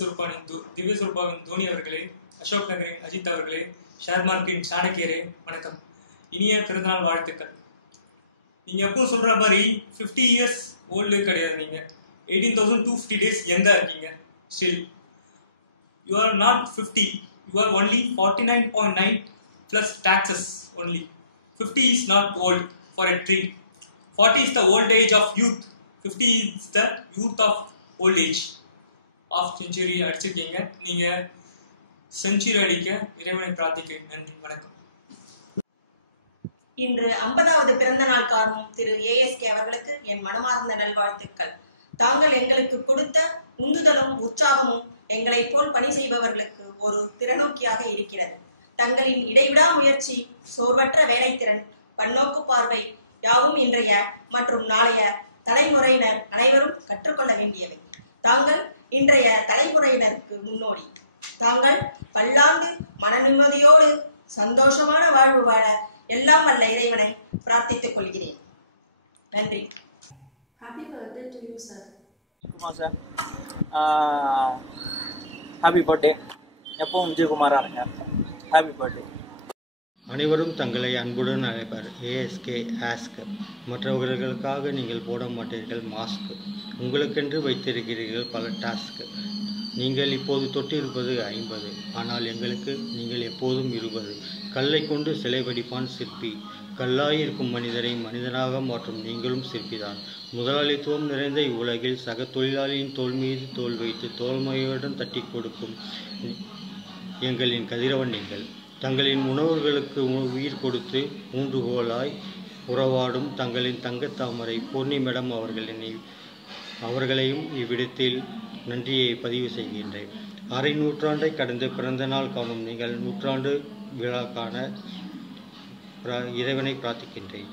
திவ்ய சுரூபாவின் தோனி அவர்களே, அசோக் நகரின் அஜித் அவர்களே, ஷேர் மார்க்கெட்டின் சாணக்கியரே, வணக்கம். இனிய பிறந்தநாள் வாழ்த்துக்கள். நீங்க எப்பவும் சொல்ற மாதிரி 50 years ஓல்டு கிடையாது. நீங்க 18,250 days யங்கா இருக்கீங்க. Still you are not 50, you are only 49.9 plus taxes only. 50 is not old for a tree. 40 is the old age of youth. 50 is the youth of old age. Half century அடிச்சிருக்கீங்க. நீங்க century அடிக்க இறைவனை பிரார்த்திக்கிறேன். நன்றி, வணக்கம். இன்று 50வது பிறந்த நாள் காணும் திரு ASK அவர்களுக்கு என் மனமார்ந்த நல்வாழ்த்துக்கள். தாங்கள் எங்களுக்கு கொடுத்த உந்துதலும் உற்சாகமும் எங்களை போல் பணி செய்பவர்களுக்கு ஒரு திறனோக்கியாக இருக்கிறது. தங்களின் இடைவிடா முயற்சி, சோர்வற்ற வேலைத்திறன், பன்னோக்கு பார்வை யாவும் இன்றைய மற்றும் நாளைய தலைமுறையினர் அனைவரும் கற்றுக்கொள்ள வேண்டியவை. தாங்கள் இன்றைய தலைமுறையினருக்கு முன்னோடி. தாங்கள் பல்லாண்டு மன நிம்மதியோடு சந்தோஷமான வாழ்வு வாழ எல்லாம் வல்ல இறைவனை பிரார்த்தித்துக் கொள்கிறேன். நன்றி. Happy birthday to you, sir. Kumar sir, happy birthday. எப்பவும் விஜயகுமாரா இருங்க. Happy birthday. அனைவரும் தங்களை அன்புடன் அழைப்பார். ASK ask. மற்றவர்களுக்காக நீங்கள் போட மாட்டீர்கள் மாஸ்க். உங்களுக்கென்று வைத்திருக்கிறீர்கள் பல டாஸ்க். நீங்கள் இப்போது தொட்டிருப்பது 50, ஆனால் எங்களுக்கு நீங்கள் எப்போதும் 20. கல்லை கொண்டு சிலை வடிப்பான் சிற்பி. கல்லாயிருக்கும் மனிதரை மனிதனாக மாற்றும் நீங்களும் சிற்பிதான். முதலாளித்துவம் நிறைந்த இவ்வுலகில் சக தொழிலாளியின் தோல் மீது தோல் வைத்து தோல்மையுடன் தட்டி கொடுக்கும் எங்களின் கதிரவன் நீங்கள். தங்களின் உணவுகளுக்கு உயிர் கொடுத்து ஊன்றுகோலாய் உறவாடும் தங்களின் தங்கத்தாமரை பூர்ணி மேடம் அவர்களையும் இவ்விடத்தில் நன்றியை பதிவு செய்கின்றேன். அரை நூற்றாண்டை கடந்து பிறந்த நாள் காணும் நீங்கள் நூற்றாண்டு விழாக்கான இறைவனை பிரார்த்திக்கின்றேன்.